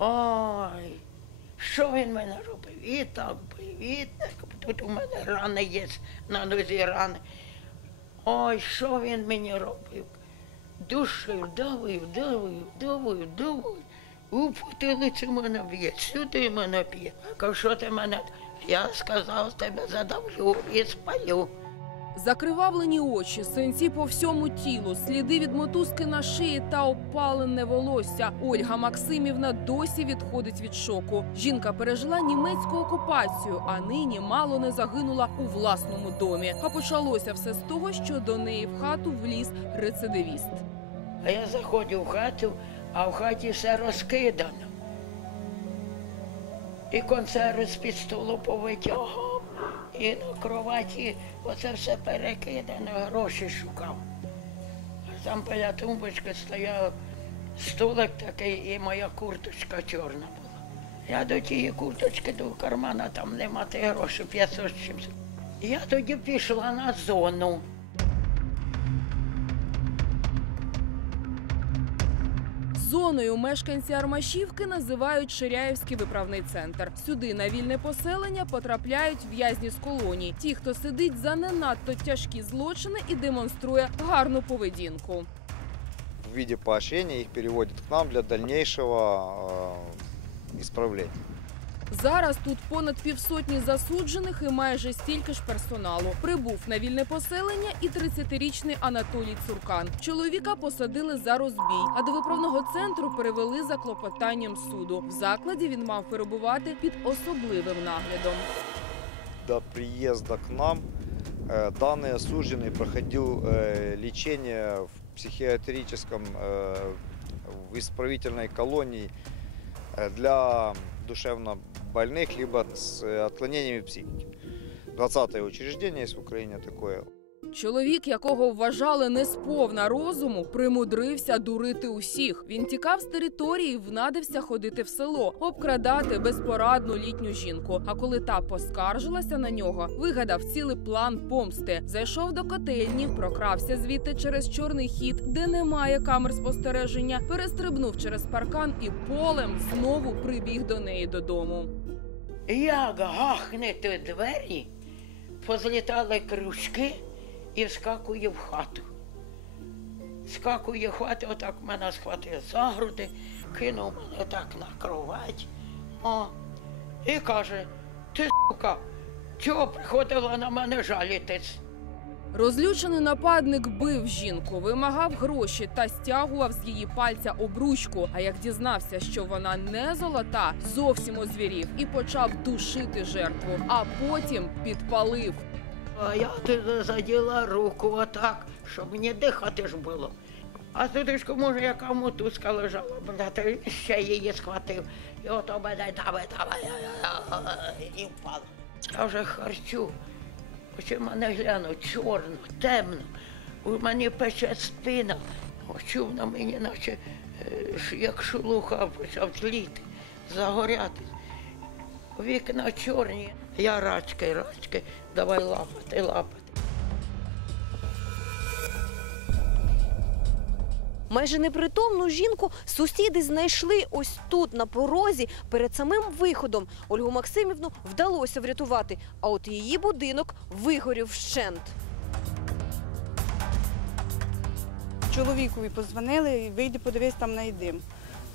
Ой, що він мене робив? І так бив. Тут у мене рани є, на нозі рани. Ой, що він мені робив? Душив, давив, давив, давив, давив. У потилицю мене б'є, сюди мене б'є. Кажу, що ти мене? Я сказав, тебе задавлю і спалю. Закривавлені очі, синці по всьому тілу, сліди від мотузки на шиї та опалене волосся. Ольга Максимівна досі відходить від шоку. Жінка пережила німецьку окупацію, а нині мало не загинула у власному домі. А почалося все з того, що до неї в хату вліз рецидивіст. А я заходжу в хату, а в хаті все розкидано. І консерви з-під столу повитягав, і на кроваті оце все перекидано, гроші шукав. А Там біля тумбочки стояв столик такий, і моя курточка чорна була. Я до тієї курточки до кармана, там нема тих грошей, 500 з чимось. Я тоді пішла на зону. Зоною мешканці Армашівки називають Ширяївський виправний центр. Сюди на вільне поселення потрапляють в'язні з колоній. Ті, хто сидить за не надто тяжкі злочини і демонструє гарну поведінку. в виде поощрения их переводят к нам для дальнейшего э. Зараз тут понад півсотні засуджених і майже стільки ж персоналу. Прибув на вільне поселення і 30-річний Анатолій Цуркан. Чоловіка посадили за розбій, а до виправного центру перевели за клопотанням суду. В закладі він мав перебувати під особливим наглядом. До приезда к нам э, данный осужденный проходил э, лечение в психиатрическом э, в исправительной колонии э, для душевно больных либо с э, отклонениями психики. 20-е учреждение есть в Украине такое. Чоловік, якого вважали несповна розуму, примудрився дурити усіх. Він тікав з території, внадився ходити в село, обкрадати безпорадну літню жінку. А коли та поскаржилася на нього, вигадав цілий план помсти. Зайшов до котельні, прокрався звідти через чорний хід, де немає камер спостереження, перестрибнув через паркан і полем знову прибіг до неї додому. Як гахне ті двері, позлітали крючки і вскакує в хату. Скакує в хату, отак мене схватив за груди, кинув мене так на кровать. О, і каже, ти сука, чого приходила на мене жалітись? Розлючений нападник бив жінку, вимагав гроші та стягував з її пальця обручку. А як дізнався, що вона не золота, зовсім озвірів і почав душити жертву, а потім підпалив. А я туди заділа руку отак, щоб мені дихати ж було. А туди може яка мотузка лежала, то він ще її схватив. І ото мене давай, давай, і впала. Я вже харчу. Очі мене гляну, чорно, темно. У мене пече спина. Очі на мені, наче е, як шелуха почав тліти, загоряти. Вікна чорні. Я рачки, рачки, давай лапати, лапати. Майже непритомну жінку сусіди знайшли ось тут, на порозі, перед самим виходом. Ольгу Максимівну вдалося врятувати, а от її будинок вигорів вщент. Чоловікові позвонили, вийди, подивись, там на дим.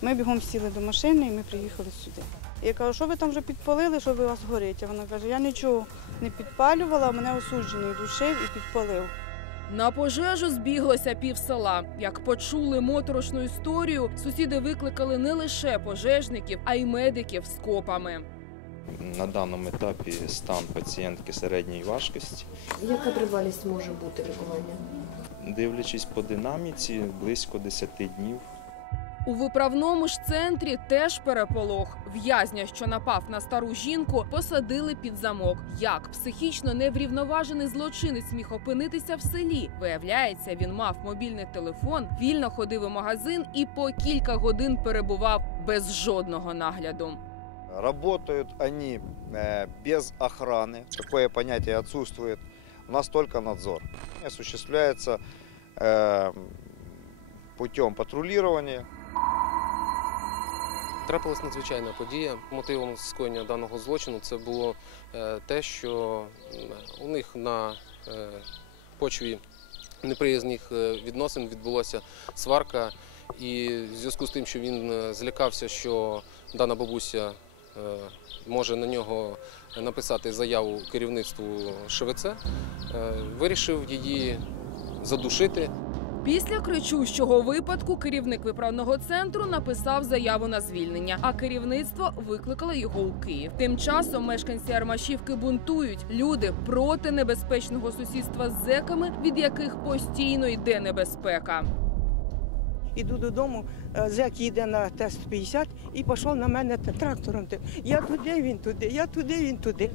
Ми бігом сіли до машини і ми приїхали сюди. Я кажу, що ви там вже підпалили, що ви вас горить? А вона каже, я нічого не підпалювала, мене осуджений душив і підпалив. На пожежу збіглося пів села. Як почули моторошну історію, сусіди викликали не лише пожежників, а й медиків з копами. На даному етапі стан пацієнтки середньої важкості. Яка тривалість може бути лікування? Дивлячись по динаміці, близько 10 днів. У виправному ж центрі теж переполох. В'язня, що напав на стару жінку, посадили під замок. Як психічно неврівноважений злочинець міг опинитися в селі? Виявляється, він мав мобільний телефон, вільно ходив у магазин і по кілька годин перебував без жодного нагляду. Работают они э, без охраны, такое понятие отсутствует. У нас только надзор. Осуществляется э, путем патрулирования. Трапилась надзвичайна подія. Мотивом скоєння даного злочину це було е, те, що у них на е, почві неприязних е, відносин відбулася сварка, і в зв'язку з тим, що він злякався, що дана бабуся може на нього написати заяву керівництву ШВЦ, вирішив її задушити. Після кричущого випадку керівник виправного центру написав заяву на звільнення, а керівництво викликало його у Київ. Тим часом мешканці Армашівки бунтують. Люди проти небезпечного сусідства з зеками, від яких постійно йде небезпека. Іду додому, е, зек їде на Т-150 і пішов на мене трактором. Я туди, він туди, я туди, він туди.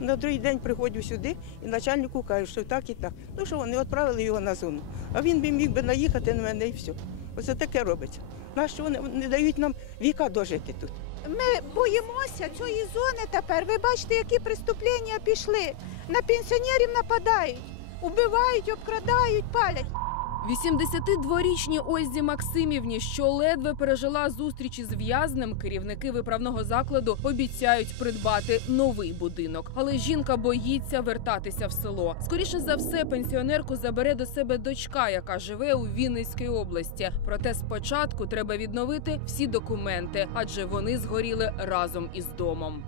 На другий день приходжу сюди і начальнику кажу, що так і так. Ну що вони відправили його на зону. А він би міг би наїхати на мене і все. Оце таке робиться. Нащо вони не дають нам віка дожити тут? Ми боїмося цієї зони тепер. Ви бачите, які преступлення пішли. На пенсіонерів нападають, убивають, обкрадають, палять. 82-річній Ользі Максимівні, що ледве пережила зустріч із в'язнем, керівники виправного закладу обіцяють придбати новий будинок. Але жінка боїться вертатися в село. Скоріше за все, пенсіонерку забере до себе дочка, яка живе у Вінницькій області. Проте спочатку треба відновити всі документи, адже вони згоріли разом із домом.